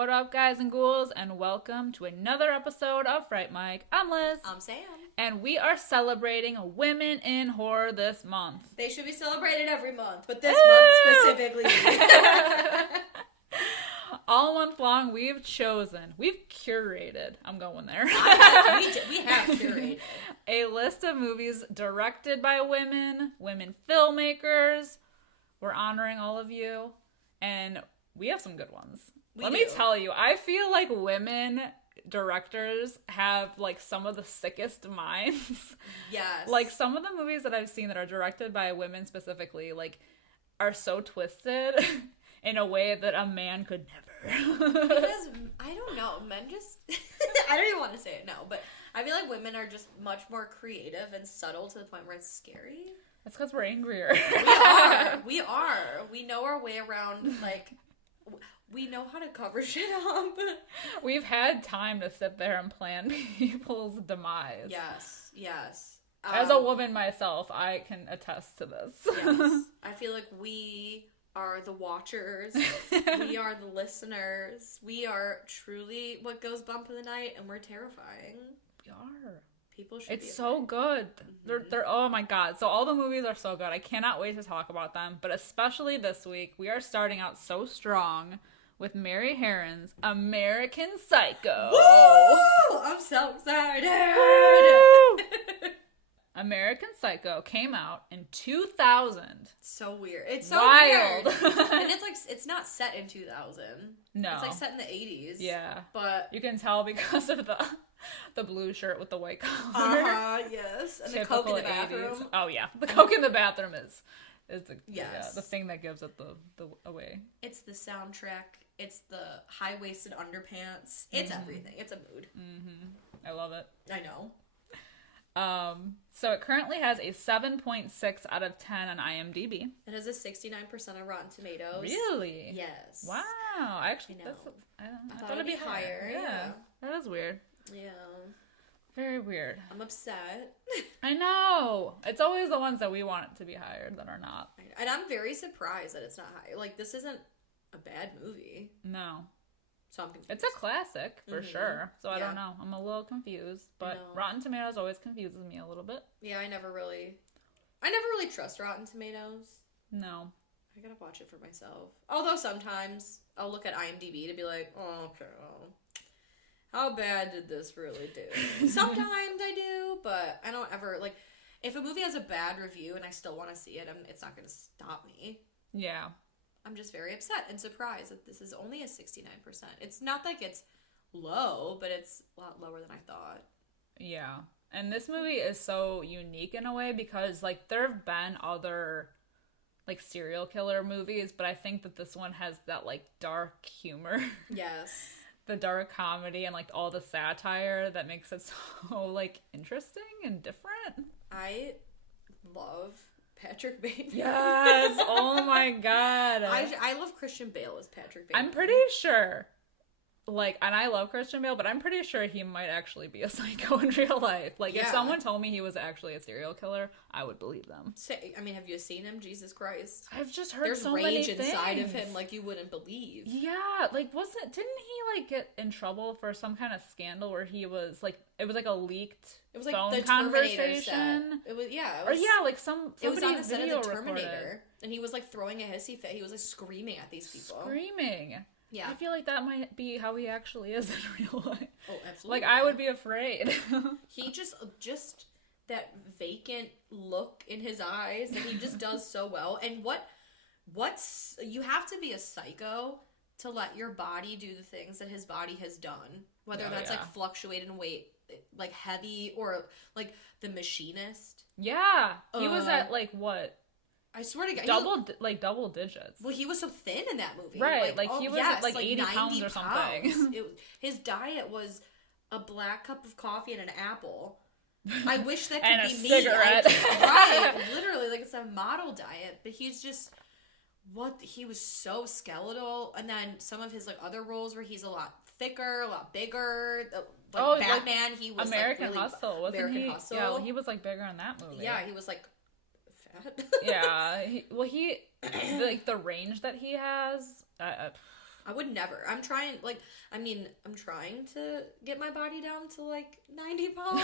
What up, guys and ghouls, and welcome to another episode of Fright Mic. I'm Liz. I'm Sam. And we are celebrating women in horror this month. They should be celebrated every month, but this month specifically. All month long, we've curated, I'm going there. we have curated a list of movies directed by women filmmakers. We're honoring all of you, and we have some good ones. Let me tell you, I feel like women directors have, like, some of the sickest minds. Yes. Like, some of the movies that I've seen that are directed by women specifically, like, are so twisted in a way that a man could never. Because, I don't know, men just, I don't even want to say it now, but I feel like women are just much more creative and subtle to the point where it's scary. That's because we're angrier. We are. We know our way around, like, we know how to cover shit up. We've had time to sit there and plan people's demise. Yes. As a woman myself, I can attest to this. Yes. I feel like we are the watchers. We are the listeners. We are truly what goes bump in the night, and we're terrifying. We are. People should It's so good. They're oh my god. So all the movies are so good. I cannot wait to talk about them. But especially this week, we are starting out so strong with Mary Harron's American Psycho. Woo! I'm so excited. American Psycho came out in 2000. So weird. It's so wild. Weird. And it's like, it's not set in 2000. No. It's like set in the 80s. Yeah. But you can tell because of the blue shirt with the white collar. Yes. And typical the coke in the 80s. bathroom. Oh yeah. The coke in the bathroom is the thing that gives it the away. It's the soundtrack. It's the high-waisted underpants. It's everything. It's a mood. Mm-hmm. I love it. I know. So it currently has a 7.6 out of 10 on IMDb. It has a 69% on Rotten Tomatoes. Really? Yes. Wow. Actually, I thought it'd be higher. Yeah. That is weird. Yeah. Very weird. I'm upset. I know. It's always the ones that we want it to be higher that are not. And I'm very surprised that it's not higher. Like, this isn't a bad movie. No. So I'm confused. It's a classic, for sure. So I don't know. I'm a little confused. But Rotten Tomatoes always confuses me a little bit. Yeah, I never really trust Rotten Tomatoes. No. I gotta watch it for myself. Although sometimes I'll look at IMDb to be like, oh, okay, well, how bad did this really do? Sometimes I do, but I don't ever, like, if a movie has a bad review and I still want to see it, it's not gonna stop me. Yeah. I'm just very upset and surprised that this is only a 69%. It's not like it's low, but it's a lot lower than I thought. Yeah. And this movie is so unique in a way because, like, there have been other, like, serial killer movies, but I think that this one has that, like, dark humor. Yes. The dark comedy and, like, all the satire that makes it so, like, interesting and different. I love Patrick Bateman. Yes. Oh my god. I love Christian Bale as Patrick Bateman. I'm pretty sure, like, and I love Christian Bale, but I'm pretty sure he might actually be a psycho in real life. Like, if someone told me he was actually a serial killer, I would believe them. I mean, have you seen him? Jesus Christ. I've just heard so many things. There's rage inside of him like you wouldn't believe. Yeah, like, didn't he, like, get in trouble for some kind of scandal where he was, like, it was like a leaked phone the conversation? Set. It was, somebody it was on the set of the Terminator, recorded. and he was, like, throwing a hissy fit. He was, like, screaming at these people. Screaming. Yeah. I feel like that might be how he actually is in real life. Oh, absolutely. Like, I would be afraid. He just that vacant look in his eyes that he just does so well. And what's you have to be a psycho to let your body do the things that his body has done. Whether that's like fluctuate in weight, like heavy, or like The Machinist. Yeah. He was at like what? I swear to God, double digits. Well, he was so thin in that movie, right? Like he was at like 80 pounds or something. His diet was a black cup of coffee and an apple. I wish that and could a be cigarette. me. Right, literally, like it's a model diet. But he's just he was so skeletal, and then some of his like other roles where he's a lot thicker, a lot bigger. Like Batman, he was American like, really Hustle, wasn't American he? Hustle. Yeah, he was like bigger in that movie. Yeah, he was like fat. Yeah, he like the range that he has. I would never. I'm trying to get my body down to like 90 pounds.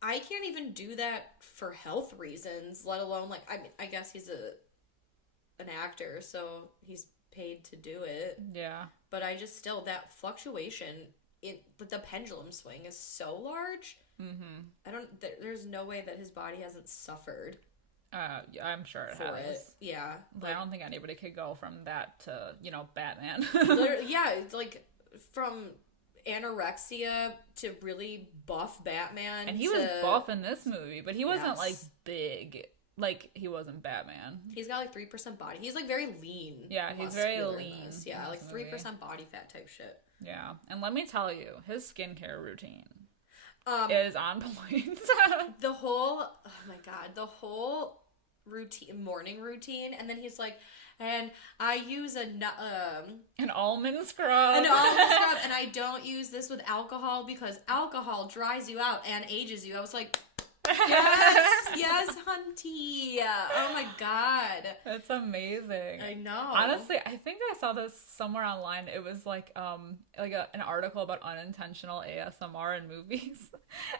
I can't even do that for health reasons, let alone like, I guess he's an actor, so he's paid to do it. Yeah. But I just still, that fluctuation, the pendulum swing is so large. Mm-hmm. There's no way that his body hasn't suffered. I'm sure it has. Yeah. But I don't think anybody could go from that to, Batman. Yeah, it's like from anorexia to really buff Batman. And he was buff in this movie, but he wasn't like big. Like, he wasn't Batman. He's got like 3% body. He's like very lean. Yeah, he's very lean. Yeah, like 3% body fat type shit. Yeah. And let me tell you, his skincare routine is on point. the whole morning routine, and then he's like, and I use an almond scrub. And I don't use this with alcohol because alcohol dries you out and ages you. I was like, yes, hunty. Oh my god. That's amazing. I know. Honestly, I think I saw this somewhere online. It was like an article about unintentional ASMR in movies.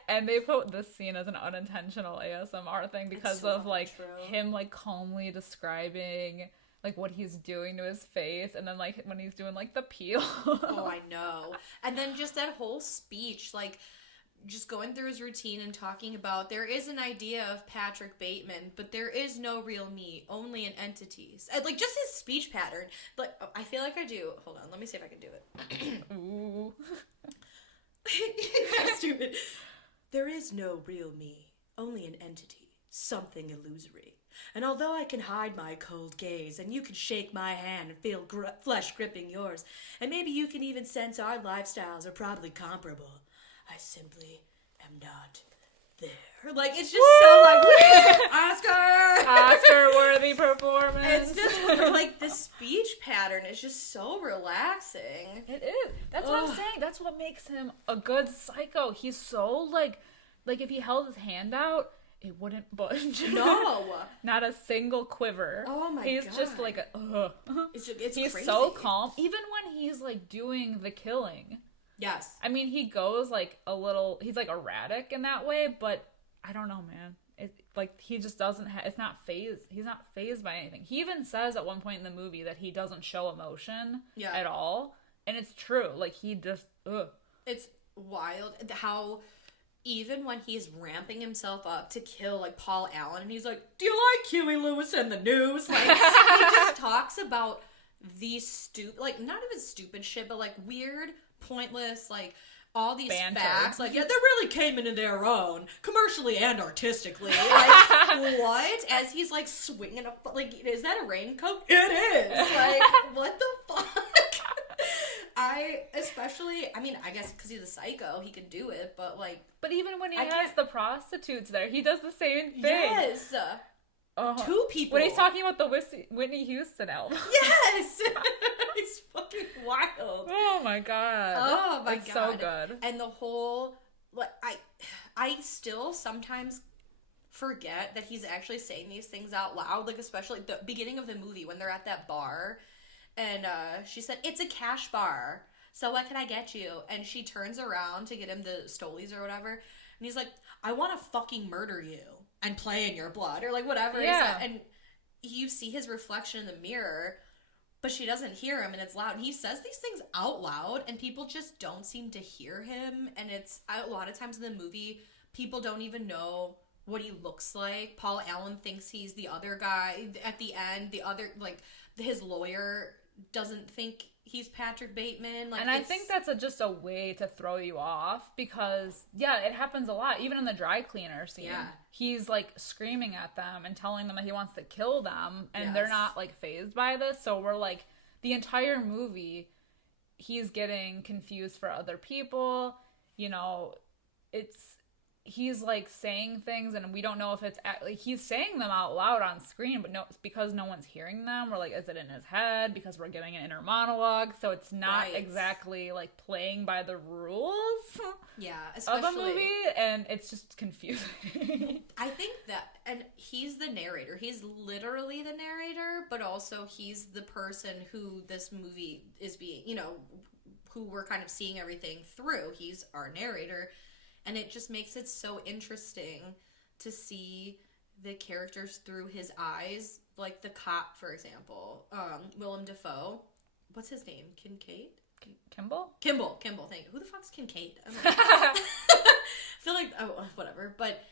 And they put this scene as an unintentional ASMR thing because of like him like calmly describing like what he's doing to his face, and then like when he's doing like the peel. Oh, I know. And then just that whole speech, like just going through his routine and talking about there is an idea of Patrick Bateman, but there is no real me, only an entity. Like just his speech pattern. But I feel like I do. Hold on, let me see if I can do it. Ooh. It's so stupid. There is no real me, only an entity, something illusory. And although I can hide my cold gaze, and you can shake my hand and feel flesh gripping yours, and maybe you can even sense our lifestyles are probably comparable, I simply am not there. Like, it's just so like, Oscar-worthy performance. It's just like the speech pattern is just so relaxing. It is. That's what I'm saying. That's what makes him a good psycho. He's so like if he held his hand out, it wouldn't budge. No. Not a single quiver. Oh my god. He's just like It's he's crazy. so calm. Even when he's like doing the killing. Yes. I mean, he goes like a little, he's like erratic in that way, but I don't know, man. He just doesn't he's not phased by anything. He even says at one point in the movie that he doesn't show emotion at all. And it's true. Like, he just, It's wild how even when he's ramping himself up to kill like Paul Allen, and he's like, do you like Huey Lewis and the news? Like, he just talks about these stupid, like, not even stupid shit, but like weird, pointless, like all these banter. Facts. Like, yeah, they really came into their own commercially and artistically. Like, what? As he's like swinging a, like, is that a raincoat? It is. Like, what the fuck? I mean, I guess because he's a psycho, he could do it, but like... But even when he has the prostitutes there, he does the same thing. Yes! Two people. When he's talking about the Whitney Houston album. Yes! It's fucking wild. Oh my god. Oh my it's god. so good. And the whole... Like, I still sometimes forget that he's actually saying these things out loud, like especially the beginning of the movie when they're at that bar. And she said, it's a cash bar, so what can I get you? And she turns around to get him the stolies or whatever. And he's like, I want to fucking murder you and play in your blood. Or like whatever. Yeah. And you see his reflection in the mirror, but she doesn't hear him and it's loud. And he says these things out loud and people just don't seem to hear him. And it's a lot of times in the movie, people don't even know what he looks like. Paul Allen thinks he's the other guy. At the end, his lawyer doesn't think he's Patrick Bateman. Like, and I think that's just a way to throw you off because, yeah, it happens a lot. Even in the dry cleaner scene, he's like screaming at them and telling them that he wants to kill them, and they're not like phased by this. So we're like, the entire movie, he's getting confused for other people. You know, he's like saying things and we don't know if it's like he's saying them out loud on screen, but no, it's because no one's hearing them. We're like, is it in his head? Because we're getting an inner monologue, so it's not exactly like playing by the rules. Yeah, of a movie, and it's just confusing. I think that, and he's the narrator. He's literally the narrator, but also he's the person who this movie is being, you know, who we're kind of seeing everything through. He's our narrator, and it just makes it so interesting to see the characters through his eyes. Like the cop, for example, Willem Dafoe. What's his name? Kincaid? Kimball, thank you. Who the fuck's Kincaid? I feel like, whatever. But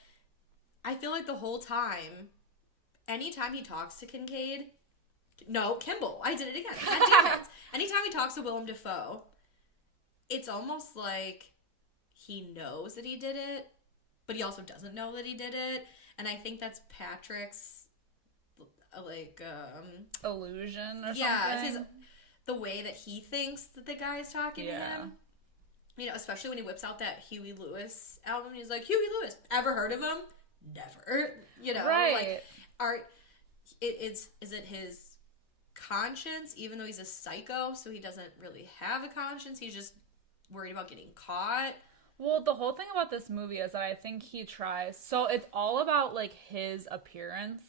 I feel like the whole time, anytime he talks to Kincaid, no, Kimball. I did it again. God damn it. Anytime he talks to Willem Dafoe, it's almost like he knows that he did it, but he also doesn't know that he did it. And I think that's Patrick's, like, illusion or something. Yeah, it's the way that he thinks that the guy is talking to him. You know, especially when he whips out that Huey Lewis album. He's like, Huey Lewis, ever heard of him? Never. You know, right. Like, is it his conscience, even though he's a psycho, so he doesn't really have a conscience? He's just worried about getting caught. Well, the whole thing about this movie is that I think he tries, so it's all about like his appearance.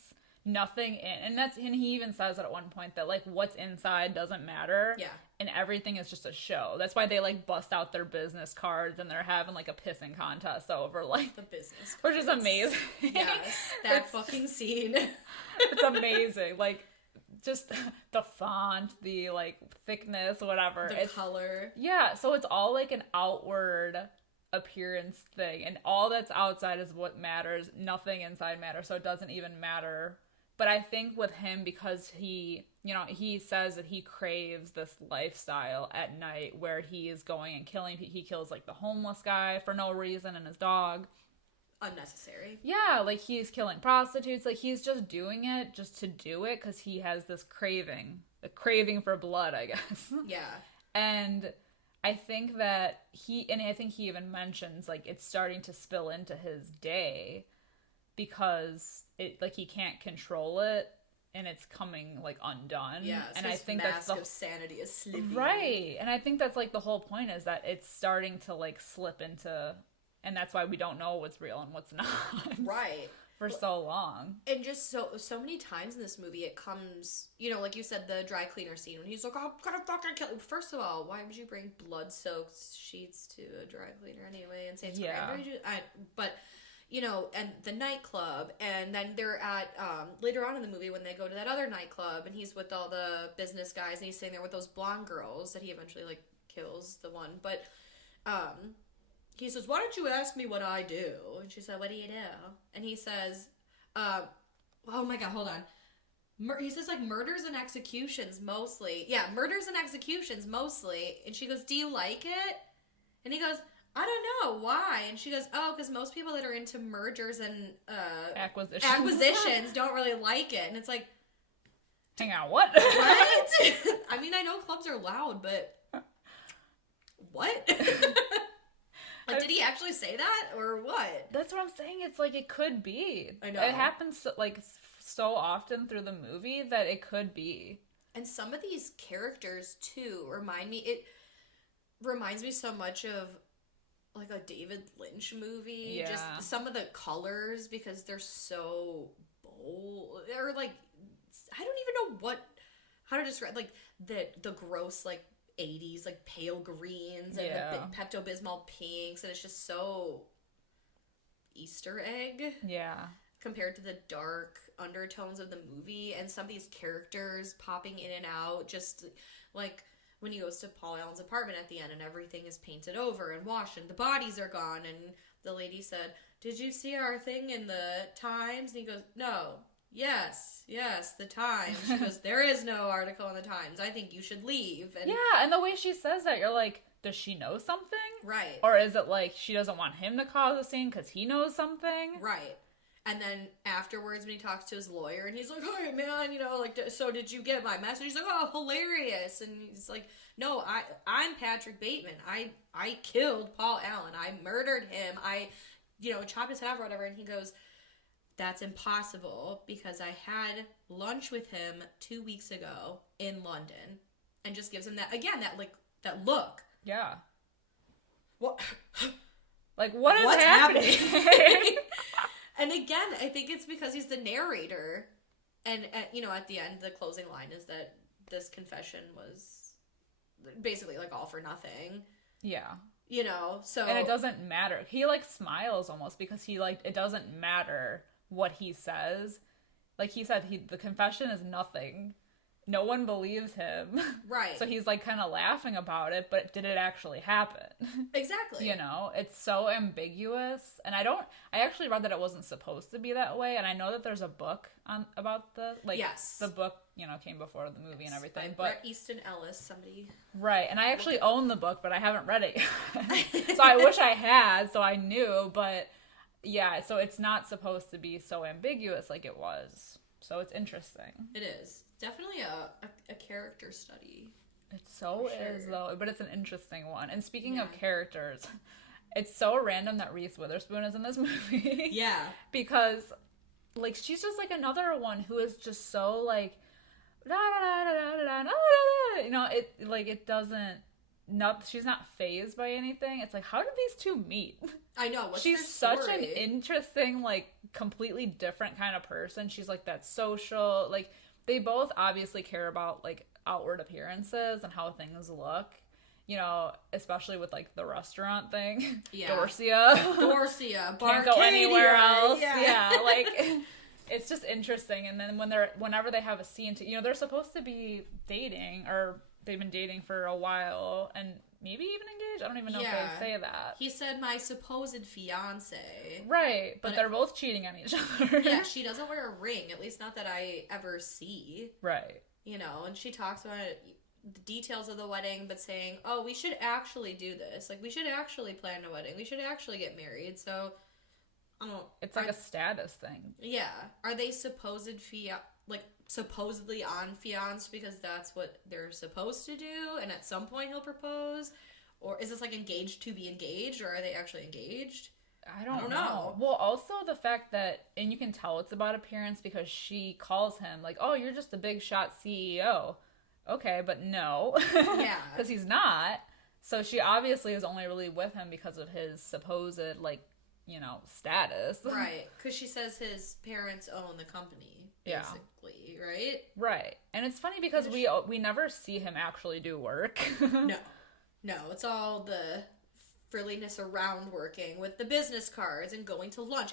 Nothing in, and he even says at one point that like what's inside doesn't matter. Yeah. And everything is just a show. That's why they like bust out their business cards and they're having like a pissing contest over like the business cards. Which is amazing. Yes. That fucking scene. It's amazing. Like just the font, the like thickness, whatever. The color. Yeah, so it's all like an outward appearance thing, and all that's outside is what matters. Nothing inside matters, so it doesn't even matter. But I think with him, because he, you know, he says that he craves this lifestyle at night where he is going and killing. He kills like the homeless guy for no reason and his dog. Unnecessary. Yeah, like he's killing prostitutes. Like he's just doing it just to do it because he has this craving, a craving for blood, I guess. Yeah. And I think that I think he even mentions like it's starting to spill into his day. Because it like he can't control it and it's coming like undone. Yeah, and his I think mask that's of sanity is slipping. Right. And I think that's like the whole point is that it's starting to like slip into, and that's why we don't know what's real and what's not. Right. For so long. And just so many times in this movie it comes, you know, like you said, the dry cleaner scene when he's like, oh, I'm gonna fucking kill you. First of all, why would you bring blood-soaked sheets to a dry cleaner anyway and say it's but you know, and the nightclub, and then they're at, later on in the movie when they go to that other nightclub, and he's with all the business guys, and he's sitting there with those blonde girls that he eventually, like, kills the one, but, he says, why don't you ask me what I do? And she said, what do you do? And he says, oh my god, hold on. He says, like, murders and executions mostly. Yeah, murders and executions mostly. And she goes, do you like it? And he goes, I don't know, why? And she goes, oh, because most people that are into mergers and acquisitions don't really like it. And it's like... Hang on, what? What? I mean, I know clubs are loud, but... What? Like, did he actually say that, or what? That's what I'm saying. It's like, it could be. I know. It happens, so often through the movie that it could be. And some of these characters, too, it reminds me so much of... like a David Lynch movie. Yeah. Just some of the colors, because they're so bold, or like, I don't even know how to describe, like the gross like 80s like pale greens and the Pepto-Bismol pinks, and it's just so Easter egg. Yeah. Compared to the dark undertones of the movie, and some of these characters popping in and out, just like when he goes to Paul Allen's apartment at the end and everything is painted over and washed and the bodies are gone, and the lady said, did you see our thing in the Times? And he goes, no. Yes, the Times. She goes, there is no article in the Times. I think you should leave. And yeah, and the way she says that, you're like, does she know something? Right. Or is it like she doesn't want him to cause a scene because he knows something? Right. And then afterwards, when he talks to his lawyer, and he's like, "Hey, man, you know, like, so did you get my message?" He's like, "Oh, hilarious!" And he's like, "No, I'm Patrick Bateman. I killed Paul Allen. I murdered him. I chopped his head off or whatever. And he goes, that's impossible because I had lunch with him 2 weeks ago in London. And just gives him that, again, that look. Yeah. What? Like, what's happening? And again, I think it's because he's the narrator. And, at the end, the closing line is that this confession was basically, like, all for nothing. Yeah. So... And it doesn't matter. He, like, smiles almost because he, like, it doesn't matter what he says. Like he said, the confession is nothing. No one believes him. Right. So he's, like, kind of laughing about it, but did it actually happen? Exactly. It's so ambiguous. And I actually read that it wasn't supposed to be that way, and I know that there's a book about the, like, yes. The book, came before the movie and everything. By Bret Easton Ellis, somebody. Right, and I actually own the book, but I haven't read it yet. So I wish I had, so I knew, but yeah, so it's not supposed to be so ambiguous like it was. So it's interesting. It is. Definitely a character study. It so is, though, but it's an interesting one. And speaking of characters, it's so random that Reese Witherspoon is in this movie. Yeah. Because, like, she's just, like, another one who is just so, like, it doesn't, she's not fazed by anything. It's like, how did these two meet? I know. What's she's such an interesting, like, completely different kind of person. She's, like, that social, like, they both obviously care about, like, outward appearances and how things look, especially with, like, the restaurant thing. Yeah. Dorcia, can't go anywhere else. Yeah, like, it's just interesting. And then whenever they have a scene they're supposed to be dating, or they've been dating for a while, and maybe even engaged. I don't even know if they say that. He said my supposed fiance. Right, but they're both cheating on each other. Yeah, she doesn't wear a ring, at least not that I ever see. Right. And she talks about the details of the wedding, but saying, oh, we should actually do this. Like, we should actually plan a wedding. We should actually get married. So, it's like a status thing. Yeah. Are they supposedly on fiancé because that's what they're supposed to do, and at some point he'll propose? Or is this like engaged to be engaged, or are they actually engaged? I don't know. Well, also the fact that, and you can tell it's about appearance because she calls him like, oh, you're just a big shot CEO. Okay, but no. Yeah. Because he's not. So she obviously is only really with him because of his supposed, like, status. Right. Because she says his parents own the company, basically, right? Right. And it's funny because we never see him actually do work. No, it's all the frilliness around working with the business cards and going to lunch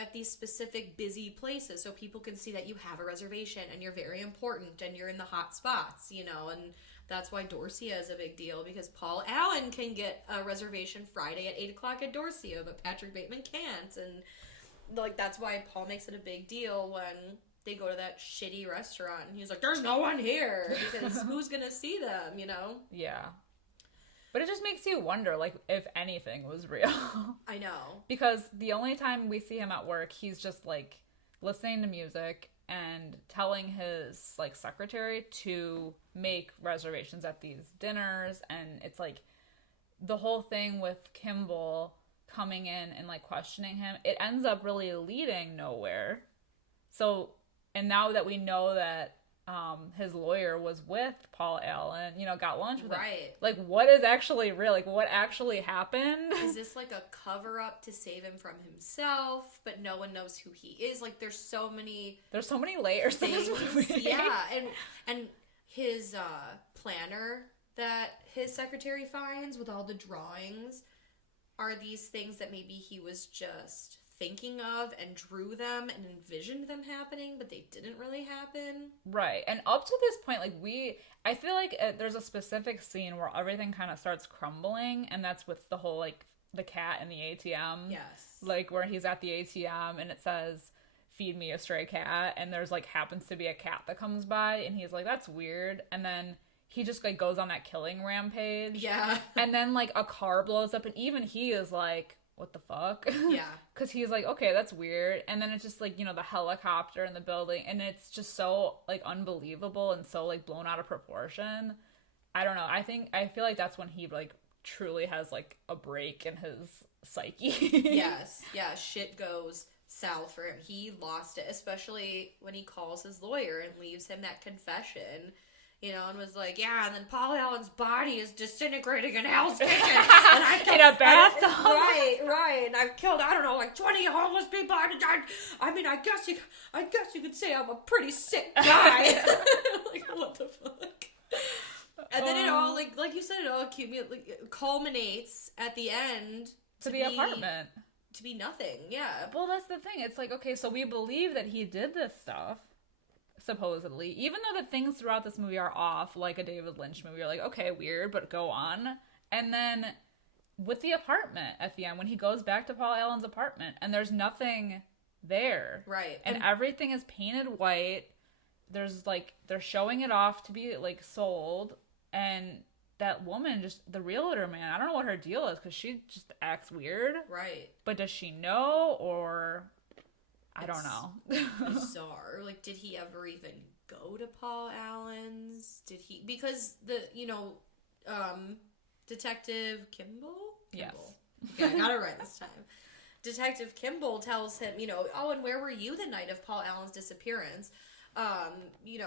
at these specific busy places so people can see that you have a reservation and you're very important and you're in the hot spots, and that's why Dorcia is a big deal, because Paul Allen can get a reservation Friday at 8 o'clock at Dorcia, but Patrick Bateman can't. And, like, that's why Paul makes it a big deal when they go to that shitty restaurant and he's like, there's no one here, because who's gonna see them, Yeah. But it just makes you wonder, like, if anything was real. I know. Because the only time we see him at work, he's just, like, listening to music and telling his, like, secretary to make reservations at these dinners. And it's, like, the whole thing with Kimball coming in and, like, questioning him, it ends up really leading nowhere. So, and now that we know that his lawyer was with Paul Allen, got lunch with him. Right. Like, what is actually real? Like, what actually happened? Is this like a cover-up to save him from himself, but no one knows who he is? Like, there's so many layers to this movie. Yeah, and his planner that his secretary finds with all the drawings are these things that maybe he was just thinking of and drew them and envisioned them happening, but they didn't really happen. Right. And up to this point, like, I feel like there's a specific scene where everything kind of starts crumbling, and that's with the whole, like, the cat in the ATM. Yes. Like, where he's at the ATM and it says, feed me a stray cat, and there's, like, happens to be a cat that comes by, and he's like, that's weird. And then he just, like, goes on that killing rampage. Yeah. And then, like, a car blows up, and even he is like, what the fuck? Yeah. Because he's like, okay, that's weird. And then it's just, like, the helicopter in the building, and it's just so, like, unbelievable and so, like, blown out of proportion. I don't know. I feel like that's when he, like, truly has like a break in his psyche. Yes. Yeah, shit goes south for him. He lost it, especially when he calls his lawyer and leaves him that confession. You know, and was like, yeah, and then Paul Allen's body is disintegrating in Hell's Kitchen. And I in a bathtub. Right. And I've killed, I don't know, like 20 homeless people. I mean, I guess you could say I'm a pretty sick guy. Like, what the fuck? And then it all, like you said, it all culminates at the end to the apartment. To be nothing, yeah. Well, that's the thing. It's like, okay, so we believe that he did this stuff. Supposedly, even though the things throughout this movie are off, like a David Lynch movie, you're like, okay, weird, but go on. And then with the apartment at the end, when he goes back to Paul Allen's apartment, and there's nothing there, right, and everything is painted white. There's like they're showing it off to be like sold, and that woman, just the realtor, man, I don't know what her deal is because she just acts weird, right? But does she know or? I don't know. Bizarre. Like, did he ever even go to Paul Allen's? Did he? Because Detective Kimball? Yes. Okay, I got it right this time. Detective Kimball tells him, oh, and where were you the night of Paul Allen's disappearance? He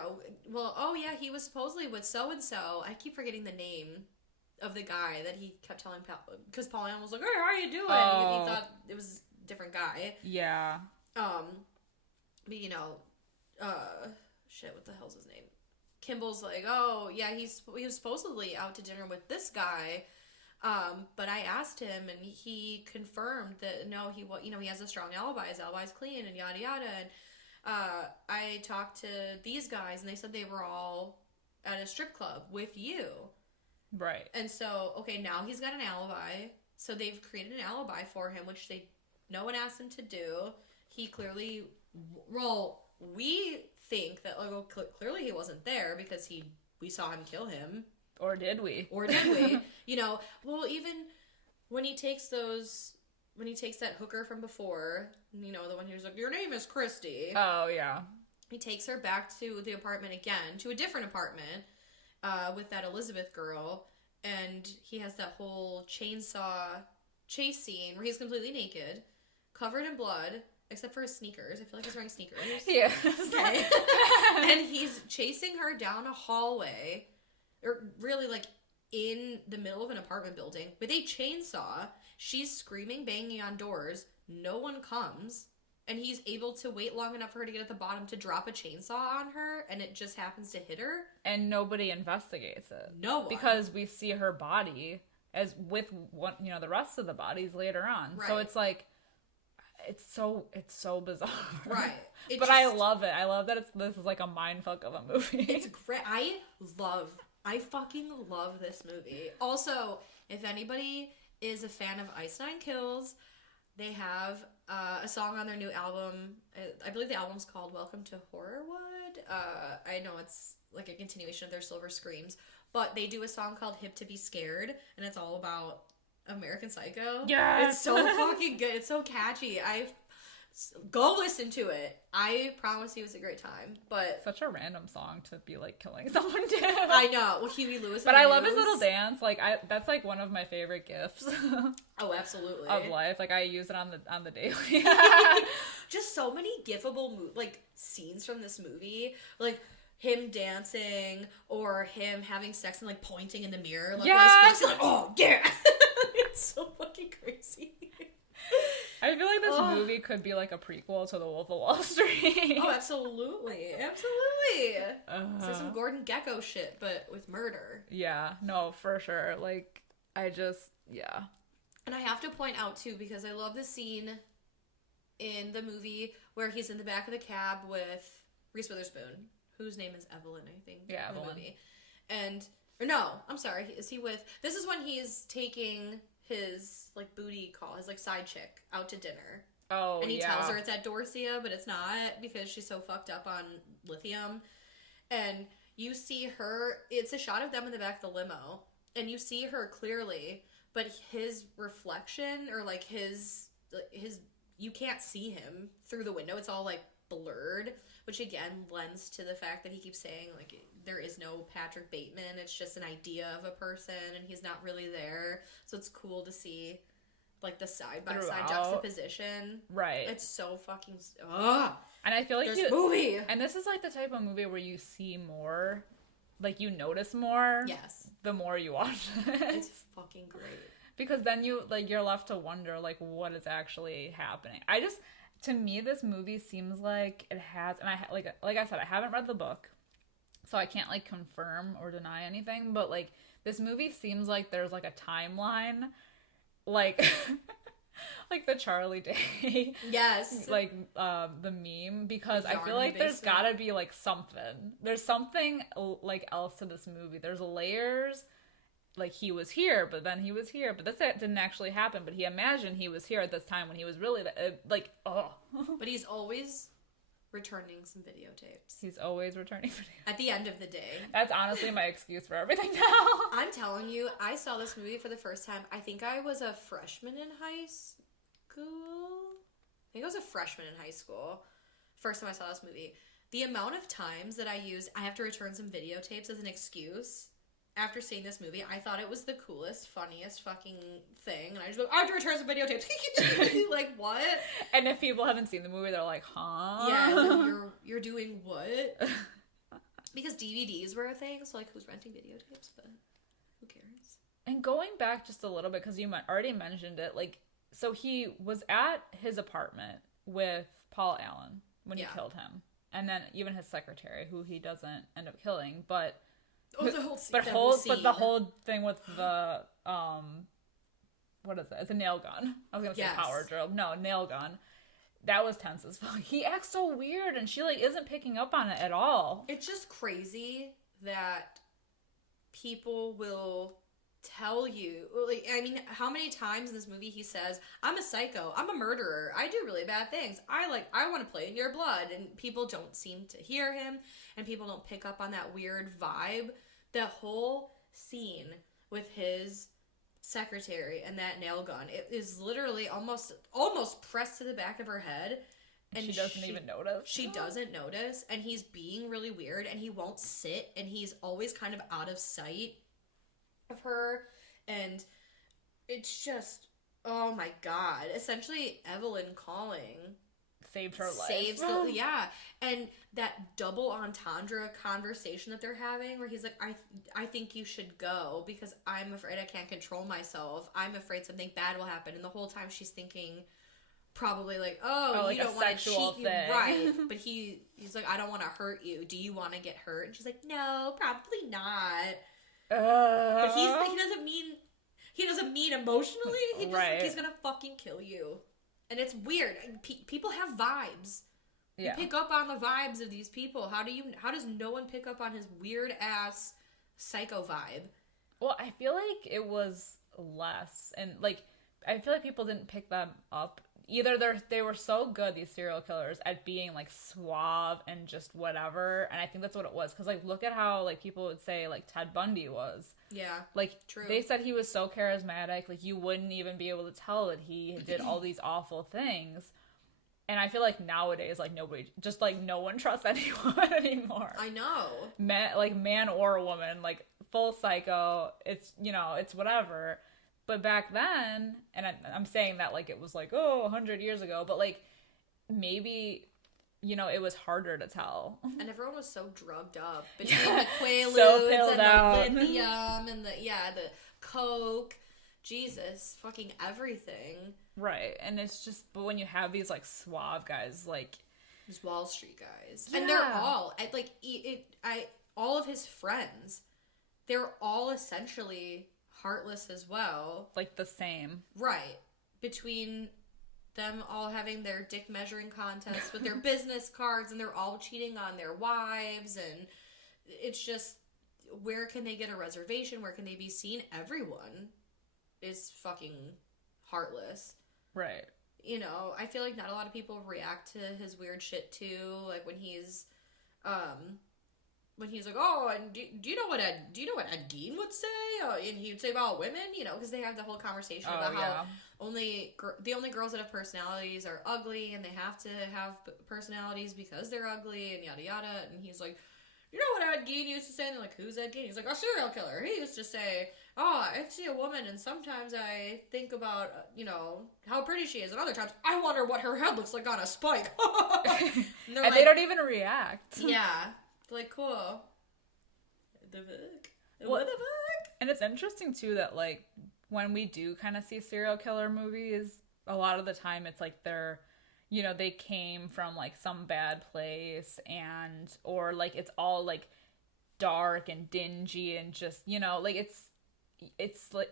was supposedly with so-and-so. I keep forgetting the name of the guy that he kept telling Paul, because Paul Allen was like, hey, how are you doing? Oh. He thought it was a different guy. Yeah. What the hell's his name? Kimball's like, oh, yeah, he was supposedly out to dinner with this guy, but I asked him, and he confirmed that, no, he has a strong alibi, his alibi's clean, and yada yada, and, I talked to these guys, and they said they were all at a strip club with you. Right. And so, okay, now he's got an alibi, so they've created an alibi for him, which no one asked him to do. He clearly, we think that clearly he wasn't there because we saw him kill him. Or did we? Even when he takes that hooker from before, the one who's like, your name is Christy. Oh, yeah. He takes her back to the apartment again, to a different apartment, with that Elizabeth girl, and he has that whole chainsaw chase scene where he's completely naked, covered in blood, except for his sneakers. I feel like he's wearing sneakers. Yeah. Okay. And he's chasing her down a hallway, or really like in the middle of an apartment building with a chainsaw. She's screaming, banging on doors. No one comes. And he's able to wait long enough for her to get at the bottom to drop a chainsaw on her, and it just happens to hit her. And nobody investigates it. No one. Because we see her body as with the rest of the bodies later on. Right. So it's like, it's so bizarre. Right. I love it. I love that this is like a mindfuck of a movie. It's great. I fucking love this movie. Also, if anybody is a fan of Ice Nine Kills, they have a song on their new album. I believe the album's called Welcome to Horrorwood. I know it's like a continuation of their Silver Screams, but they do a song called Hip to Be Scared, and it's all about American Psycho. Yeah, it's so fucking good. It's so catchy. Go listen to it. I promise you it's a great time. But such a random song to be like killing someone to. I know. Well, Huey Lewis. But I love his little dance. Like that's like one of my favorite gifs. Oh, absolutely. Of life. Like I use it on the daily. Just so many gifable scenes from this movie. Like him dancing or him having sex and like pointing in the mirror. Like, yes! Like, oh yeah. It's so fucking crazy. I feel like this movie could be like a prequel to The Wolf of Wall Street. Oh, absolutely. Absolutely. It's like some Gordon Gekko shit, but with murder. Yeah, no, for sure. Like, yeah. And I have to point out, too, because I love the scene in the movie where he's in the back of the cab with Reese Witherspoon, whose name is Evelyn, I think. Yeah, in the Evelyn. Movie. No, I'm sorry. Is he with... This is when he's taking his, like, booty call, his, like, side chick out to dinner. Oh, and he tells her it's at Dorcia, but it's not because she's so fucked up on lithium. And you see her... It's a shot of them in the back of the limo. And you see her clearly, but his reflection, or, like, his... You can't see him through the window. It's all, like, blurred, which again lends to the fact that he keeps saying, like, there is no Patrick Bateman. It's just an idea of a person, and he's not really there. So it's cool to see, like, the side-by-side juxtaposition. Right. It's so fucking... Ugh! And I feel like this movie... And this is, like, the type of movie where you see more, like, you notice more. Yes. The more you watch it. It's fucking great. Because then you're left to wonder, like, what is actually happening. To me, this movie seems like it has, and like I said, I haven't read the book, so I can't, like, confirm or deny anything, but, like, this movie seems like there's, like, a timeline, like, like the Charlie Day. Yes. Like, the meme, because I feel like there's gotta be, like, something. There's something, like, else to this movie. There's layers. Like, he was here, but then he was here, but this didn't actually happen, but he imagined he was here at this time when he was really, like, oh. But he's always returning some videotapes. He's always returning videotapes. At the end of the day. That's honestly my excuse for everything now. I'm telling you, I saw this movie for the first time. I think I was a freshman in high school. I think I was a freshman in high school. First time I saw this movie. The amount of times that I have to return some videotapes as an excuse... After seeing this movie, I thought it was the coolest, funniest fucking thing. And I just go, I have to return some videotapes. Like, what? And if people haven't seen the movie, they're like, huh? Yeah, you're doing what? Because DVDs were a thing, so, like, who's renting videotapes? But who cares? And going back just a little bit, because you already mentioned it, like, so he was at his apartment with Paul Allen when he killed him. And then even his secretary, who he doesn't end up killing, but... Oh, the whole scene. But the whole thing with the what is it? It's a nail gun. I was gonna say power drill. No, nail gun. That was tense as fuck. He acts so weird, and she, like, isn't picking up on it at all. It's just crazy that people will tell you, like, I mean, how many times in this movie he says, I'm a psycho, I'm a murderer, I do really bad things, I want to play in your blood, and people don't seem to hear him, and people don't pick up on that weird vibe. The whole scene with his secretary and that nail gun, it is literally almost pressed to the back of her head, and she doesn't even notice. She doesn't notice, and he's being really weird, and he won't sit, and he's always kind of out of sight of her, and it's just, oh my god, essentially Evelyn calling saved her life. And that double entendre conversation that they're having, where he's like, I think you should go because I'm afraid I can't control myself, I'm afraid something bad will happen, and the whole time she's thinking probably like, oh like, you don't want to cheat you, right? But he's like, I don't want to hurt you, do you want to get hurt? And she's like, no, probably not. But he doesn't mean emotionally. He just like, he's gonna fucking kill you, and it's weird. People have vibes. You pick up on the vibes of these people. How does no one pick up on his weird ass psycho vibe? Well, I feel like it was less, and like I feel like people didn't pick them up. Either they were so good, these serial killers, at being, like, suave and just whatever, and I think that's what it was, because, like, look at how, like, people would say, like, Ted Bundy was. Yeah, like, true. They said he was so charismatic, like, you wouldn't even be able to tell that he did all these awful things, and I feel like nowadays, like, no one trusts anyone anymore. I know. Man or woman, like, full psycho, it's, it's whatever. But back then, and I'm saying that like it was like, 100 years ago, but like maybe, it was harder to tell. And everyone was so drugged up between the Quaaludes and the lithium and the coke. Jesus, fucking everything. Right. And it's just, but when you have these like suave guys, like these Wall Street guys, and they're all all of his friends, they're all essentially heartless as well. Like the same. Right. Between them all having their dick measuring contests with their business cards, and they're all cheating on their wives, and it's just, where can they get a reservation? Where can they be seen? Everyone is fucking heartless. Right. I feel like not a lot of people react to his weird shit too, like when he's when he's like, oh, and do you know what Ed Gein would say? And he would say about women, because they have the whole conversation about how the only girls that have personalities are ugly, and they have to have personalities because they're ugly, and yada yada. And he's like, you know what Ed Gein used to say? And they're like, who's Ed Gein? He's like, a serial killer. He used to say, oh, I see a woman, and sometimes I think about, how pretty she is, and other times I wonder what her head looks like on a spike. And they don't even react. Yeah. Like, cool. The book. What the fuck? And it's interesting, too, that, like, when we do kind of see serial killer movies, a lot of the time it's like they're, they came from, like, some bad place, or, like, it's all, like, dark and dingy and just, like, it's like,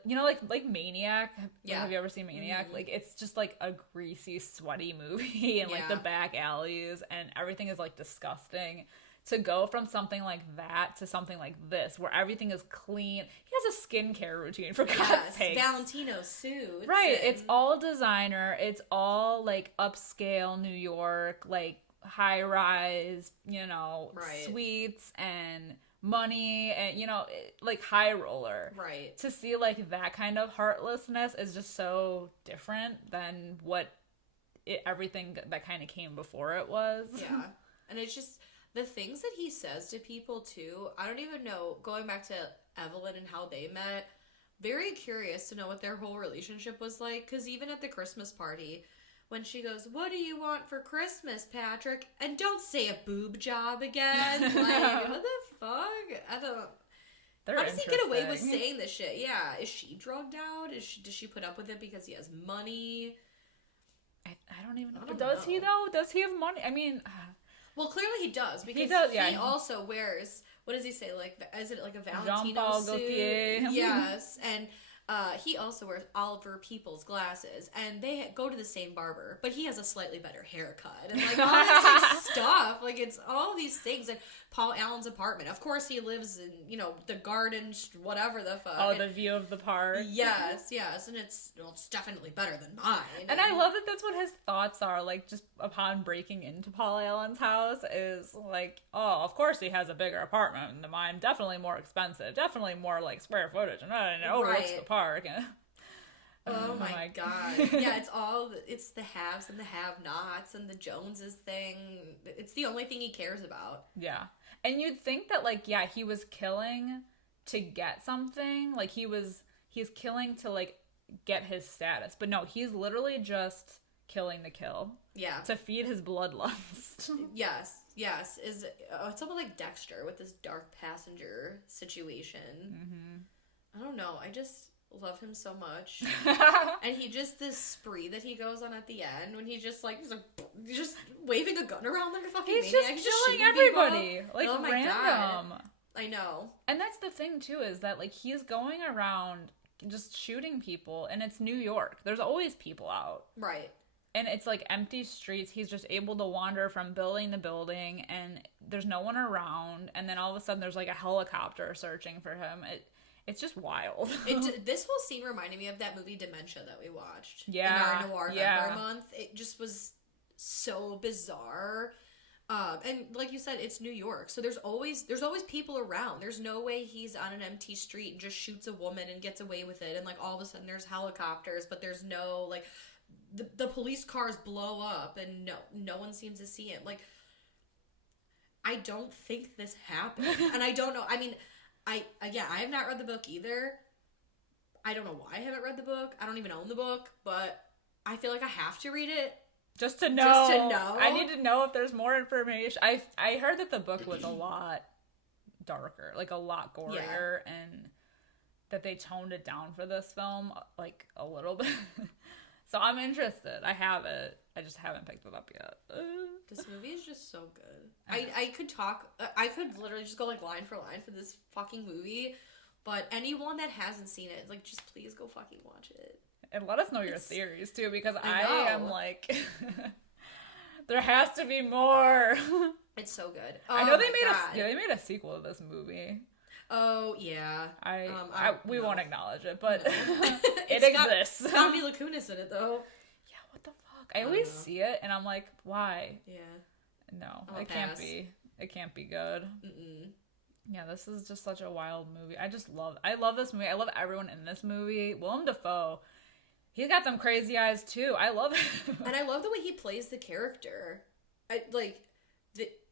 like Maniac. Yeah. Have you ever seen Maniac? Mm-hmm. Like, it's just, like, a greasy, sweaty movie and, like, the back alleys, and everything is, like, disgusting. To go from something like that to something like this, where everything is clean. He has a skincare routine, for God's sake. Valentino suits. Right. It's all designer. It's all, like, upscale New York, like, high-rise, suites and money and, like, high roller. Right. To see, like, that kind of heartlessness is just so different than what everything that kind of came before it was. Yeah. And it's just... the things that he says to people, too, I don't even know, going back to Evelyn and how they met, very curious to know what their whole relationship was like, because even at the Christmas party, when she goes, what do you want for Christmas, Patrick? And don't say a boob job again. Like, what the fuck? I don't... How does he get away with saying this shit? Yeah, is she drugged out? Does she put up with it because he has money? I don't even know. Does he, though? Does he have money? I mean... Well, clearly he does, because he also wears, what does he say, like, is it like a Valentino suit? Gaultier. Yes, and he also wears Oliver Peoples glasses, and they go to the same barber, but he has a slightly better haircut, and, like, all this like, stuff, like, it's all these things, and Paul Allen's apartment, of course he lives in, the garden, whatever the fuck. Oh, the view of the park. Yes, and it's definitely better than mine. And I love that that's what his thoughts are, like, just upon breaking into Paul Allen's house, is like, oh, of course he has a bigger apartment than mine, definitely more expensive, definitely more, like, square footage, and it overlooks the park. Oh my god. Yeah, it's the haves and the have-nots and the Joneses thing. It's the only thing he cares about. Yeah. And you'd think that, like, yeah, he was killing to get something. Like, he's killing to, like, get his status. But no, he's literally just killing to kill. Yeah. To feed his bloodlust. Yes. It's something like Dexter with this dark passenger situation. Mm-hmm. I don't know. I just love him so much. And this spree that he goes on at the end when he's just waving a gun around like a fucking maniac. He's just killing everybody. People. Like, oh my random. God. I know. And that's the thing, too, is that, like, he's going around just shooting people, and it's New York. There's always people out. Right. And it's, like, empty streets. He's just able to wander from building to building, and there's no one around. And then all of a sudden, there's, like, a helicopter searching for him. It's just wild. This whole scene reminded me of that movie Dementia that we watched. Yeah. In our Noir month. It just was so bizarre. And like you said, it's New York. So there's always people around. There's no way he's on an empty street and just shoots a woman and gets away with it. And, like, all of a sudden there's helicopters, but there's no, like, the police cars blow up and no one seems to see him. Like, I don't think this happened. And I don't know. I mean... I have not read the book either. I don't know why I haven't read the book. I don't even own the book, but I feel like I have to read it. Just to know. I need to know if there's more information. I heard that the book was a lot darker, like a lot gorier, and that they toned it down for this film, like, a little bit. So I'm interested. I have it. I just haven't picked it up yet. This movie is just so good. I could literally just go, like, line for line for this fucking movie, but anyone that hasn't seen it, like, just please go fucking watch it. And let us know your theories, too, because I am, like, there has to be more. It's so good. I know they made a sequel to this movie. Oh, yeah. We won't acknowledge it, but it exists. It's got Mila Kunis in it, though. Yeah, what the fuck? I always see it, and I'm like, why? Yeah. No, it can't be. It can't be good. Mm-mm. Yeah, this is just such a wild movie. I love this movie. I love everyone in this movie. Willem Dafoe, he's got them crazy eyes too. I love it. And I love the way he plays the character.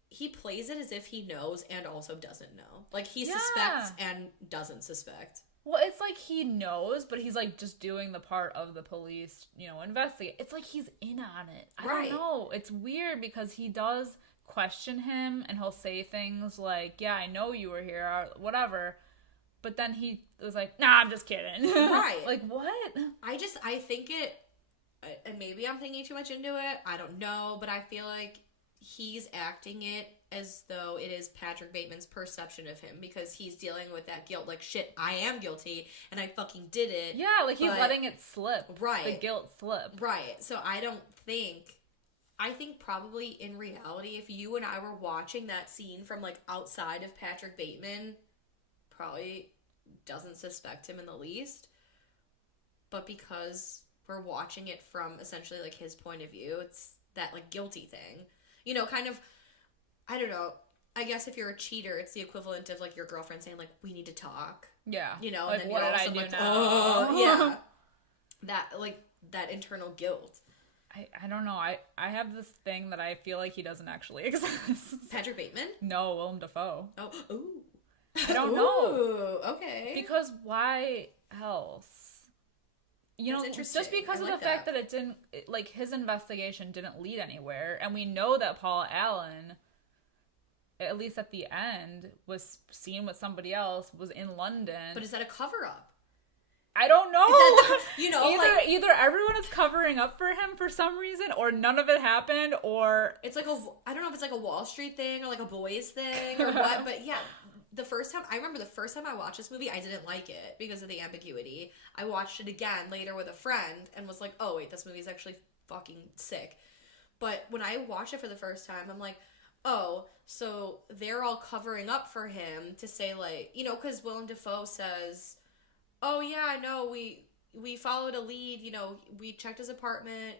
He plays it as if he knows and also doesn't know. Like, he suspects and doesn't suspect. Well, it's like he knows, but he's like just doing the part of the police, investigate. It's like he's in on it. I don't know. It's weird because he does question him and he'll say things like, yeah, I know you were here, or whatever. But then he was like, nah, I'm just kidding. Right. Like, what? I think it, and maybe I'm thinking too much into it. I don't know, but I feel like he's acting it as though it is Patrick Bateman's perception of him because he's dealing with that guilt. Like, shit, I am guilty and I fucking did it. Yeah, like he's letting it slip. Right. The guilt slip. Right. So I think probably in reality, if you and I were watching that scene from like outside of Patrick Bateman, probably doesn't suspect him in the least. But because we're watching it from essentially like his point of view, it's that like guilty thing. Kind of, I don't know. I guess if you're a cheater, it's the equivalent of like your girlfriend saying like, we need to talk. Yeah. And like, then what you're did also I do like, now? oh, yeah. That internal guilt. I don't know. I have this thing that I feel like he doesn't actually exist. Patrick Bateman? No, Willem Dafoe. Oh, ooh. I don't know. Okay. Because why else? Just because of the fact that it didn't, like, his investigation didn't lead anywhere, and we know that Paul Allen, at least at the end, was seen with somebody else, was in London. But is that a cover-up? I don't know. Either everyone is covering up for him for some reason, or none of it happened, or it's like I don't know if it's like a Wall Street thing or like a boys thing or what, but yeah. I remember the first time I watched this movie, I didn't like it because of the ambiguity. I watched it again later with a friend and was like, oh wait, this movie is actually fucking sick. But when I watched it for the first time, I'm like, oh, so they're all covering up for him to say like, because Willem Dafoe says, oh yeah, no, we followed a lead, we checked his apartment,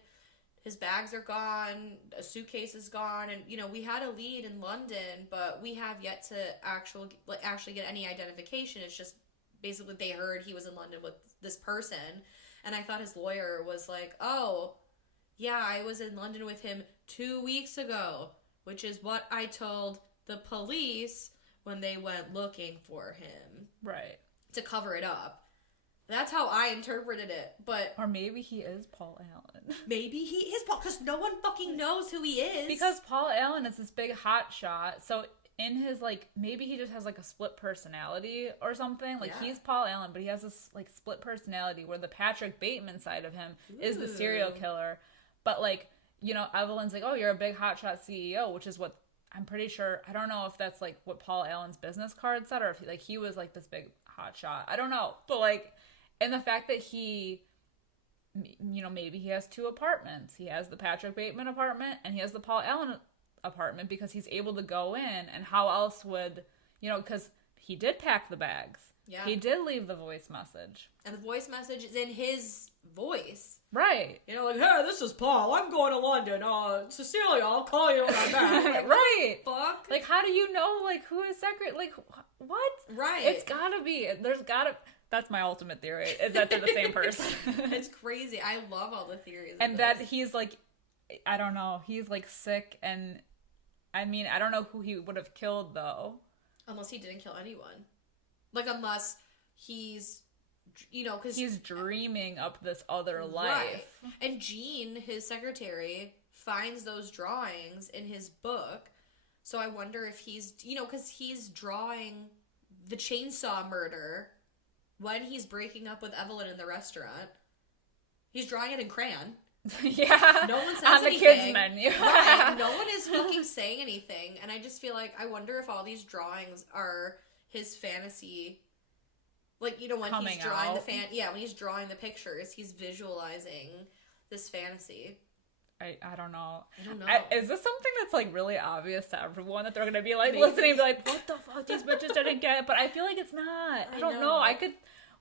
his bags are gone, a suitcase is gone, and we had a lead in London, but we have yet to actually get any identification. It's just basically they heard he was in London with this person, and I thought his lawyer was like, oh, yeah, I was in London with him 2 weeks ago, which is what I told the police when they went looking for him. Right. To cover it up. That's how I interpreted it, but... Or maybe he is Paul Allen. Maybe he is Paul, because no one fucking knows who he is. Because Paul Allen is this big hot shot, so in his, like, maybe he just has, like, a split personality or something. Like, he's Paul Allen, but he has this, like, split personality where the Patrick Bateman side of him is the serial killer. But, like, Evelyn's like, oh, you're a big hotshot CEO, which is what I'm pretty sure... I don't know if that's, like, what Paul Allen's business card said, or if, he was, like, this big hotshot. I don't know. But, like... And the fact that he, maybe he has 2 apartments. He has the Patrick Bateman apartment and he has the Paul Allen apartment because he's able to go in. And how else would, because he did pack the bags. Yeah. He did leave the voice message. And the voice message is in his voice. Right. Like, hey, this is Paul. I'm going to London. Cecilia, I'll call you when I'm back. Like, right. Fuck. Like, how do you know, like, who is secret? Like, what? Right. It's gotta be. That's my ultimate theory, is that they're the same person. It's crazy. I love all the theories. And that he's like, I don't know, he's like sick, and I mean, I don't know who he would have killed though. Unless he didn't kill anyone. Like, unless he's, because he's dreaming up this other life. Right. And Jean, his secretary, finds those drawings in his book. So I wonder if he's, because he's drawing the chainsaw murder when he's breaking up with Evelyn in the restaurant. He's drawing it in crayon. Yeah. No one says on anything. The kids' menu. Right. No one is fucking saying anything. And I just feel like, I wonder if all these drawings are his fantasy. Like, when coming he's drawing out. when he's drawing the pictures, he's visualizing this fantasy. I don't know. I don't know. Is this something that's, like, really obvious to everyone that they're gonna be, like, listening and be like, what the fuck, these bitches didn't get it? But I feel like it's not. I don't know.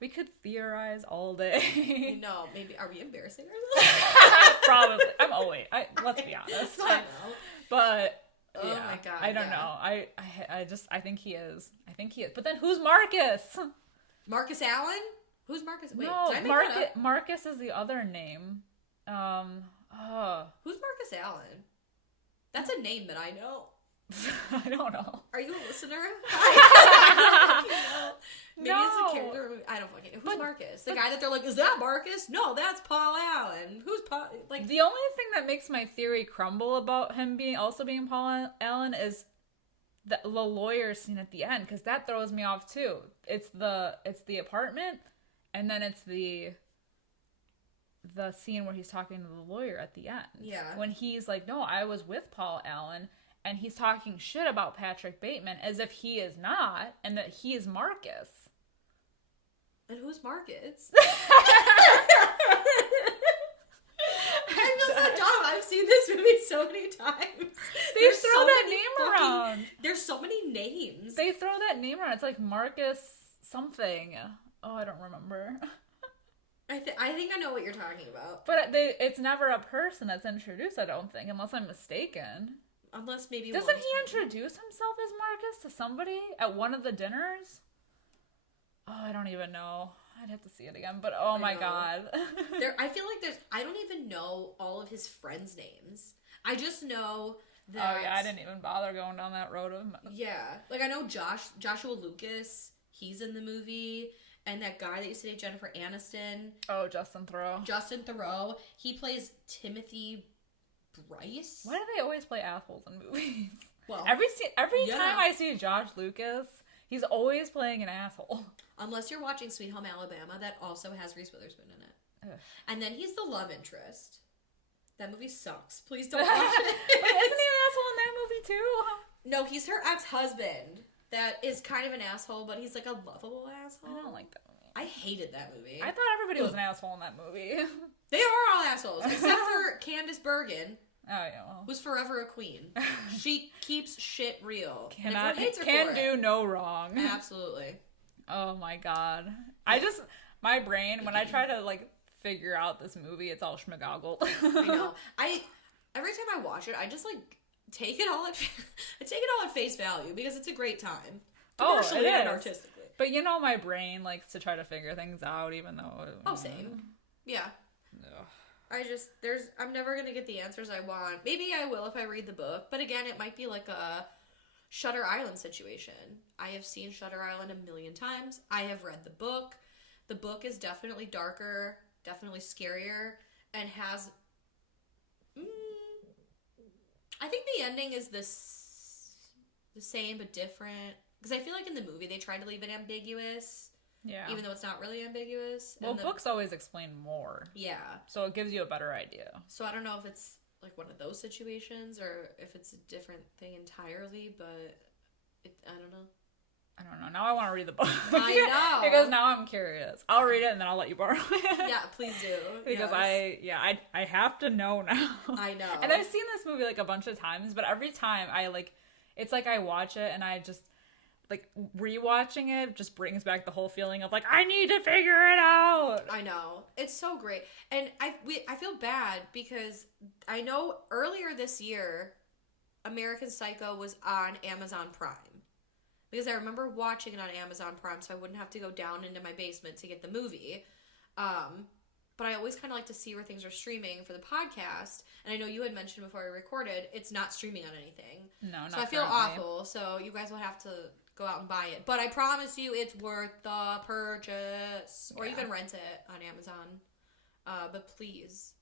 We could theorize all day. No, maybe. Are we embarrassing ourselves? Probably. Let's be honest. I know. But Oh my god. I don't know. I think he is. But then who's Marcus? Marcus Allen? Who's Marcus? Wait, no, did I make that up? Marcus is the other name. Who's Marcus Allen? That's a name that I know. I don't know. Are you a listener? Maybe No. it's a character. I don't fucking know. Who's Marcus? The guy that they're like, is that Marcus? No, that's Paul Allen. Who's Paul? Like, the only thing that makes my theory crumble about him being Paul Allen is the lawyer scene at the end, because that throws me off too. It's the apartment, and then it's the scene where he's talking to the lawyer at the end. Yeah. When he's like, no, I was with Paul Allen, and he's talking shit about Patrick Bateman as if he is not, and that he is Marcus. And who's Marcus? I feel so dumb. I've seen this movie so many times. They throw that name around. There's so many names. They throw that name around. It's like Marcus something. Oh, I don't remember. I think I know what you're talking about. But it's never a person that's introduced, I don't think, unless I'm mistaken. Unless maybe... Doesn't he introduce himself as Marcus to somebody at one of the dinners? Oh, I don't even know. I'd have to see it again, but oh my god. I feel like I don't even know all of his friends' names. I just know that... Oh yeah, I didn't even bother going down that road of... Yeah. Like, I know Joshua Lucas, he's in the movie, and that guy that used to date Jennifer Aniston. Oh, Justin Theroux. He plays Timothy Bryce. Why do they always play assholes in movies? Well, every time I see Josh Lucas, he's always playing an asshole. Unless you're watching Sweet Home Alabama, that also has Reese Witherspoon in it. Ugh. And then he's the love interest. That movie sucks. Please don't watch it. But isn't he an asshole in that movie too? No, he's her ex-husband. That is kind of an asshole, but he's like a lovable asshole. I don't like that movie. I hated that movie. I thought everybody was an asshole in that movie. They are all assholes, except for Candace Bergen. Oh yeah, well. Who's forever a queen. She keeps shit real. Can do no wrong. Absolutely. Oh my god. My brain, when I try to like figure out this movie, it's all schmagoggled. I know. Every time I watch it, I just like take it all at face value because it's a great time. Commercially and artistically. But my brain likes to try to figure things out even though... Oh, same. Yeah. Ugh. I'm never going to get the answers I want. Maybe I will if I read the book. But again, it might be like a Shutter Island situation. I have seen Shutter Island a million times. I have read the book. The book is definitely darker, definitely scarier, and has... I think the ending is the same but different. Because I feel like in the movie they tried to leave it ambiguous. Yeah. Even though it's not really ambiguous. Well, books always explain more. Yeah. So it gives you a better idea. So I don't know if it's like one of those situations or if it's a different thing entirely, but I don't know. I don't know. Now I want to read the book. I know. Because now I'm curious. I'll read it and then I'll let you borrow it. Yeah, please do. Because yes. I have to know now. I know. And I've seen this movie like a bunch of times, but every time it's like I watch it and I just like rewatching it just brings back the whole feeling of like I need to figure it out. I know. It's so great. And I feel bad because I know earlier this year American Psycho was on Amazon Prime. Because I remember watching it on Amazon Prime so I wouldn't have to go down into my basement to get the movie. But I always kind of like to see where things are streaming for the podcast. And I know you had mentioned before I recorded, it's not streaming on anything. No, not So I feel awful. So you guys will have to go out and buy it. But I promise you it's worth the purchase. Or you can rent it on Amazon. But please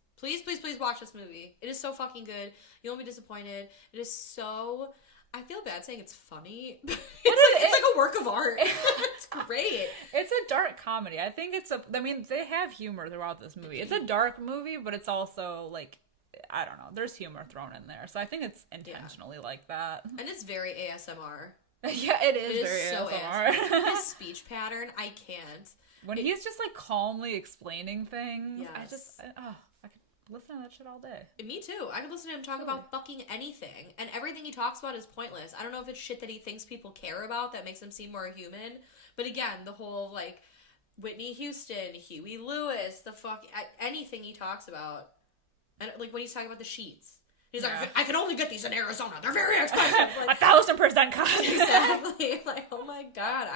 watch this movie. It is so fucking good. You won't be disappointed. It is so... I feel bad saying it's funny. It's like a work of art. It's great. It's a dark comedy. I think they have humor throughout this movie. It's a dark movie, but it's also like, I don't know, there's humor thrown in there. So I think it's intentionally like that. And it's very ASMR. Yeah, it is very so ASMR. His speech pattern, I can't. When he's just like calmly explaining things, yes. I could listen to that shit all day. Me too. I could listen to him talk about fucking anything. And everything he talks about is pointless. I don't know if it's shit that he thinks people care about that makes him seem more human. But again, the whole, like, Whitney Houston, Huey Lewis, anything he talks about. And, like, when he's talking about the sheets. He's like, I can only get these in Arizona. They're very expensive. Like, 1,000% cotton. Exactly. Like, oh my God.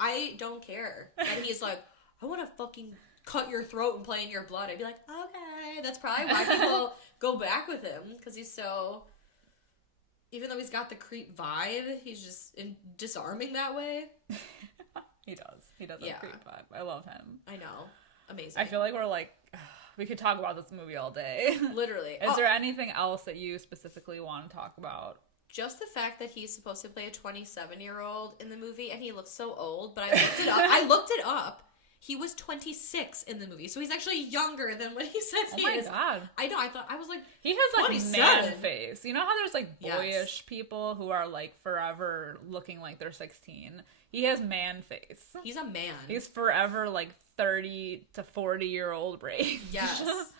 I don't care. And he's like, I want to fucking cut your throat and play in your blood. I'd be like, okay. That's probably why people go back with him. Because he's so... Even though he's got the creep vibe, he's just disarming that way. He does. He does have a creep vibe. I love him. I know. Amazing. I feel like we're like... We could talk about this movie all day. Literally. Is there anything else that you specifically want to talk about? Just the fact that he's supposed to play a 27-year-old in the movie, and he looks so old, but I looked it up. He was 26 in the movie, so he's actually younger than what he says he is. Oh my God. I know, I was like, he has like 27. Man face. You know how there's like boyish people who are like forever looking like they're 16? He has man face. He's a man. He's forever like 30 to 40-year-old brain. Yes.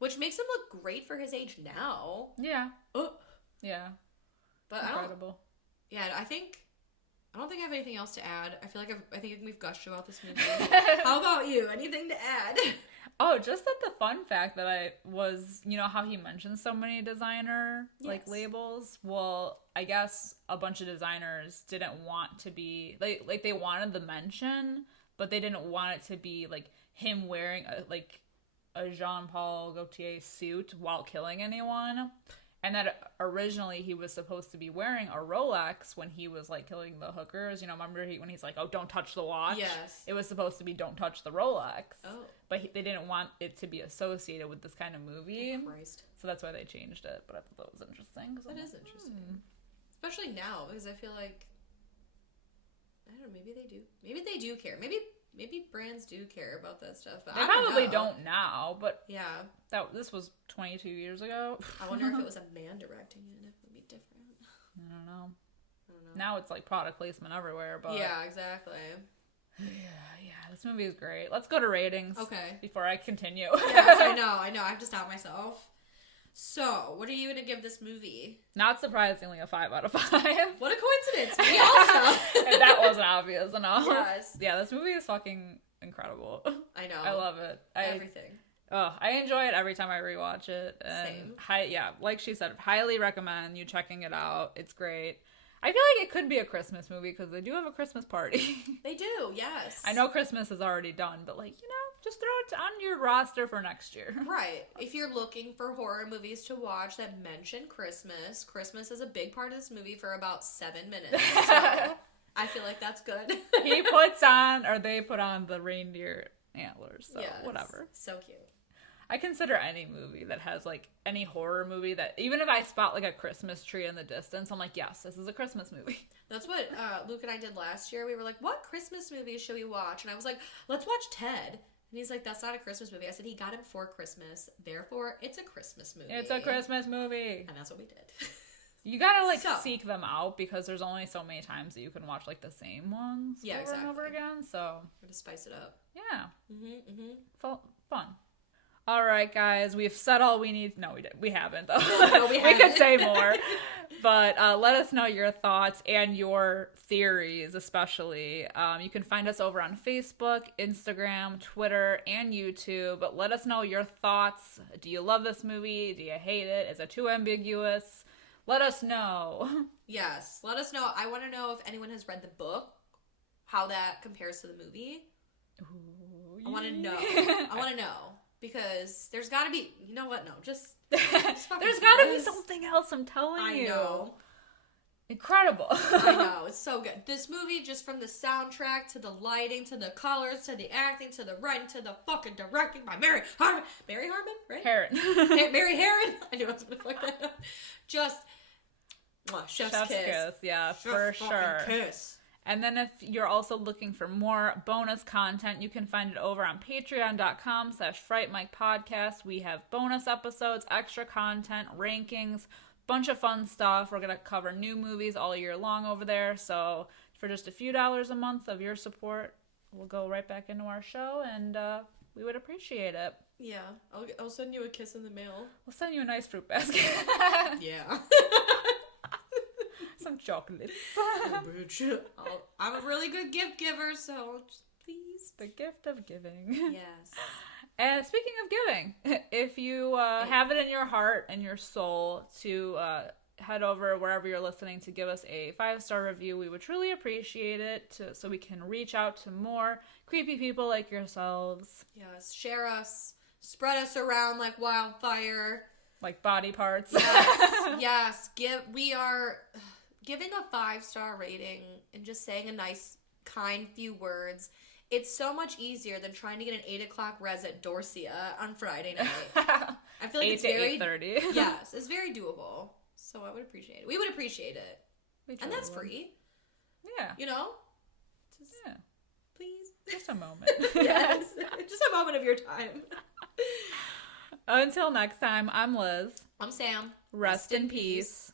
Which makes him look great for his age now. Yeah. Yeah. But incredible. I don't think I have anything else to add. I think we've gushed about this movie. How about you? Anything to add? Oh, just that the fun fact that I was, you know how he mentions so many designer like labels? Well, I guess a bunch of designers didn't want to be like they wanted the mention, but they didn't want it to be like him wearing a Jean-Paul Gaultier suit while killing anyone. And that originally he was supposed to be wearing a Rolex when he was like killing the hookers. You know, remember when he's like, "Oh, don't touch the watch." Yes. It was supposed to be "Don't touch the Rolex." Oh. But they didn't want it to be associated with this kind of movie. Oh, Christ. So that's why they changed it. But I thought that was interesting. That is interesting. Especially now, because I feel like, I don't know, maybe they do. Maybe they do care. Maybe brands do care about that stuff. But they probably don't now, but yeah, this was 22 years ago. I wonder if it was a man directing it, if it would be different. I don't know. Now it's like product placement everywhere, but yeah, exactly. Yeah, this movie is great. Let's go to ratings. Okay. Before I continue. Yes, I know. I have to stop myself. So, what are you going to give this movie? Not surprisingly, a 5 out of 5. What a coincidence. Me also. If that wasn't obvious enough. Yes. Yeah, this movie is fucking incredible. I know. I love it. Everything. I enjoy it every time I rewatch it. And Same. Like she said, highly recommend you checking it out. It's great. I feel like it could be a Christmas movie because they do have a Christmas party. They do, yes. I know Christmas is already done, but just throw it on your roster for next year. Right. If you're looking for horror movies to watch that mention Christmas is a big part of this movie for about 7 minutes. So I feel like that's good. They put on the reindeer antlers, so whatever. So cute. I consider any movie that has, like, any horror movie that, even if I spot, like, a Christmas tree in the distance, I'm like, yes, this is a Christmas movie. That's what Luke and I did last year. We were like, what Christmas movie should we watch? And I was like, let's watch Ted. And he's like, that's not a Christmas movie. I said, he got it for Christmas. Therefore, it's a Christmas movie. It's a Christmas movie. And that's what we did. You gotta, seek them out because there's only so many times that you can watch, like, the same ones over and over again, so. We're to spice it up. Yeah. Mm-hmm. Fun. All right, guys, we've said all we need. No, we haven't, though. No, we haven't. We could say more. But let us know your thoughts and your theories, especially. You can find us over on Facebook, Instagram, Twitter, and YouTube. But let us know your thoughts. Do you love this movie? Do you hate it? Is it too ambiguous? Let us know. Yes, let us know. I want to know if anyone has read the book, how that compares to the movie. Ooh, I want to know. I want to know. Because there's got to be, you know what? No, just there's got to be something else. I'm telling you. I know. Incredible. I know. It's so good. This movie, just from the soundtrack to the lighting to the colors to the acting to the writing to the fucking directing by Mary Harron. Mary Harmon, right? Harron. Mary Harron. I knew I was going to fuck that up. Just chef's kiss. Yeah, for sure. Kiss. And then if you're also looking for more bonus content, you can find it over on patreon.com/Fright Mic Podcast. We have bonus episodes, extra content, rankings, bunch of fun stuff. We're going to cover new movies all year long over there. So for just a few dollars a month of your support, we'll go right back into our show, and we would appreciate it. Yeah. I'll send you a kiss in the mail. We'll send you a nice fruit basket. Yeah. Some chocolates. I'm a really good gift giver, so just please. The gift of giving. Yes. And speaking of giving, if you have it in your heart and your soul to head over wherever you're listening to give us a 5-star review, we would truly appreciate it so we can reach out to more creepy people like yourselves. Yes, share us, spread us around like wildfire. Like body parts. Yes. We are giving a 5-star rating and just saying a nice, kind few words. It's so much easier than trying to get an 8 o'clock res at Dorsia on Friday night. I feel like it's very 8:30. Yes, it's very doable. So I would appreciate it. We would appreciate it. And that's free. Yeah. You know? Yeah. Please. Just a moment. Yes. Just a moment of your time. Until next time, I'm Liz. I'm Sam. Rest in peace.